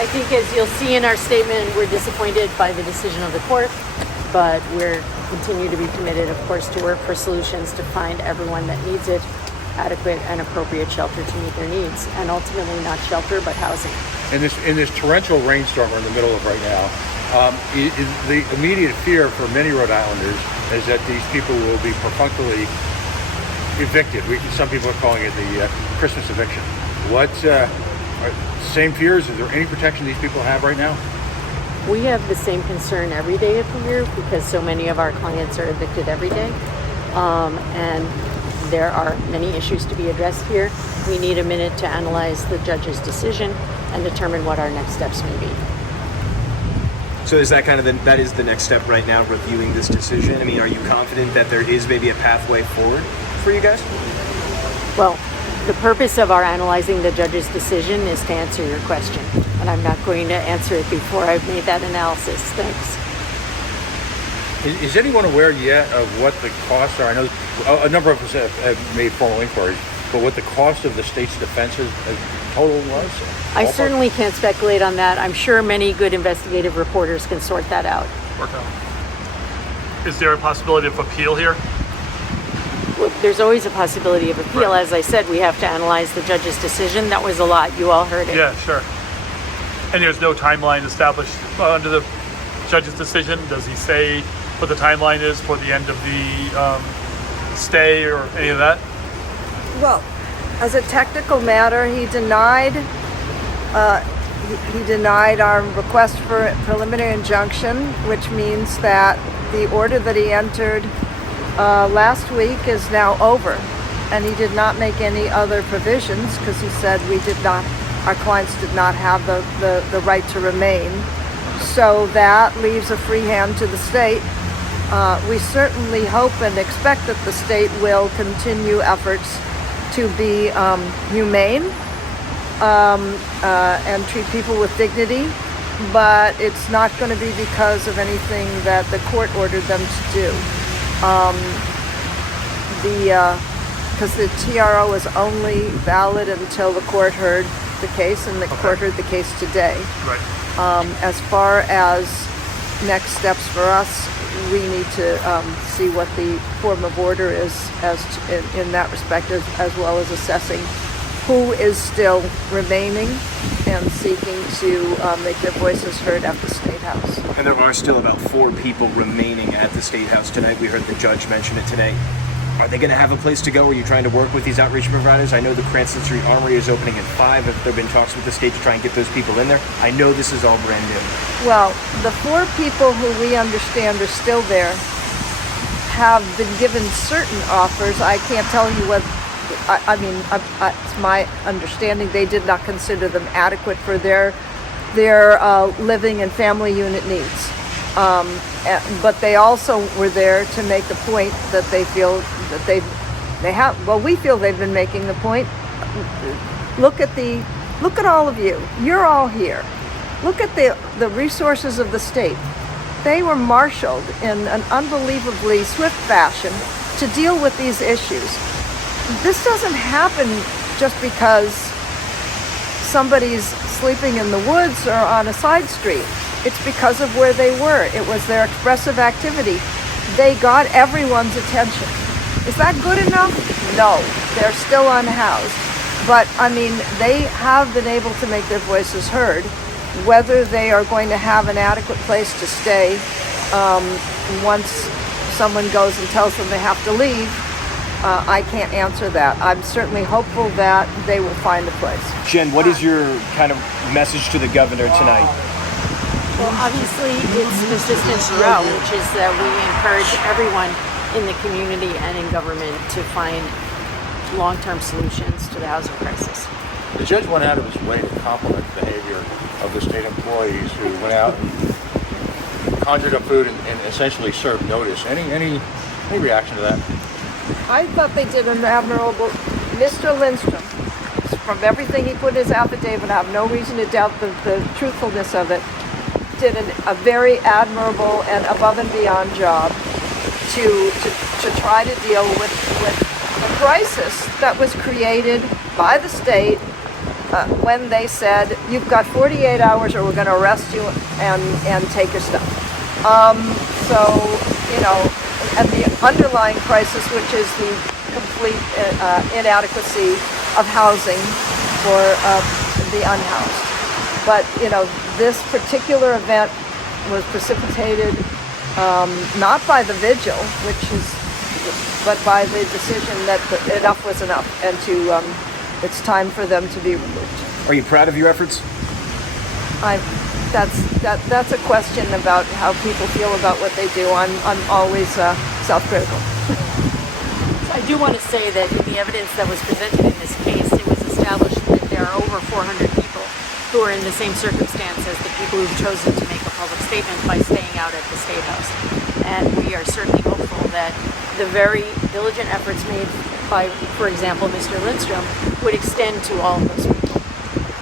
I think as you'll see in our statement, we're disappointed by the decision of the court, but we're continue to be committed, of course, to work for solutions to find everyone that needs it adequate and appropriate shelter to meet their needs, and ultimately not shelter but housing. In this torrential rainstorm we're in the middle of right now, the immediate fear for many Rhode Islanders is that these people will be perfunctorily evicted. Some people are calling it the Christmas eviction. Same fears? Is there any protection these people have right now? We have the same concern every day at Premier because so many of our clients are evicted every day. And there are many issues to be addressed here. We need a minute to analyze the judge's decision and determine what our next steps may be. So is that that is the next step right now, reviewing this decision? I mean, are you confident that there is maybe a pathway forward for you guys? Well, the purpose of our analyzing the judge's decision is to answer your question, and I'm not going to answer it before I've made that analysis. Thanks. Is anyone aware yet of what the costs are? I know a number of us have made formal inquiries, but what the cost of the state's defense total was? I certainly can't speculate on that. I'm sure many good investigative reporters can sort that out. Is there a possibility of appeal here? Well, there's always a possibility of appeal. Right. As I said, we have to analyze the judge's decision. That was a lot. You all heard it. Yeah, sure. And there's no timeline established under the judge's decision? Does he say what the timeline is for the end of the stay or any of that? Well, as a technical matter, he denied our request for a preliminary injunction, which means that the order that he entered last week is now over, and he did not make any other provisions because he said our clients did not have the right to remain. So that leaves a free hand to the state. We certainly hope and expect that the state will continue efforts to be humane and treat people with dignity, but it's not going to be because of anything that the court ordered them to do. Because the TRO is only valid until the court heard the case, and the court heard the case today. Right. As far as next steps for us, we need to see what the form of order is in that respect, as well as assessing who is still remaining and seeking to make their voices heard at the State House. And there are still about 4 people remaining at the State House tonight. We heard the judge mention it today. Are they going to have a place to go? Are you trying to work with these outreach providers? I know the Cranston Street Armory is opening at 5. Have there been talks with the state to try and get those people in there? I know this is all brand new. Well, the 4 people who we understand are still there have been given certain offers. I can't tell you what. It's my understanding they did not consider them adequate for their living and family unit needs. But they also were there to make the point that they feel that they have. Well, we feel they've been making the point. Look at all of you. You're all here. Look at the resources of the state. They were marshaled in an unbelievably swift fashion to deal with these issues. This doesn't happen just because somebody's sleeping in the woods or on a side street. It's because of where they were. It was their expressive activity. They got everyone's attention. Is that good enough? No, they're still unhoused. But they have been able to make their voices heard. Whether they are going to have an adequate place to stay once someone goes and tells them they have to leave, I can't answer that. I'm certainly hopeful that they will find a place. Jen, what is your kind of message to the governor tonight? Well, obviously, it's consistent throughout, which is that we encourage everyone in the community and in government to find long-term solutions to the housing crisis. The judge went out of his way to compliment the behavior of the state employees who went out and conjured up food and essentially served notice. Any reaction to that? I thought they did an admirable. Mr. Lindstrom, from everything he put in his affidavit, I have no reason to doubt the truthfulness of it, did a very admirable and above and beyond job to try to deal with a crisis that was created by the state when they said, you've got 48 hours or we're going to arrest you and take your stuff. So, you know, and the underlying crisis, which is the complete inadequacy of housing for the unhoused. But, you know, this particular event was precipitated not by the vigil, but by the decision that enough was enough, and it's time for them to be removed. Are you proud of your efforts? That's a question about how people feel about what they do. I'm always self-critical. I do want to say that in the evidence that was presented in this case, it was established that there are over 400 people who are in the same circumstance as the people who've chosen to make a public statement by staying out at the State House. And we are certainly hopeful that the very diligent efforts made by, for example, Mr. Lindstrom would extend to all of those people.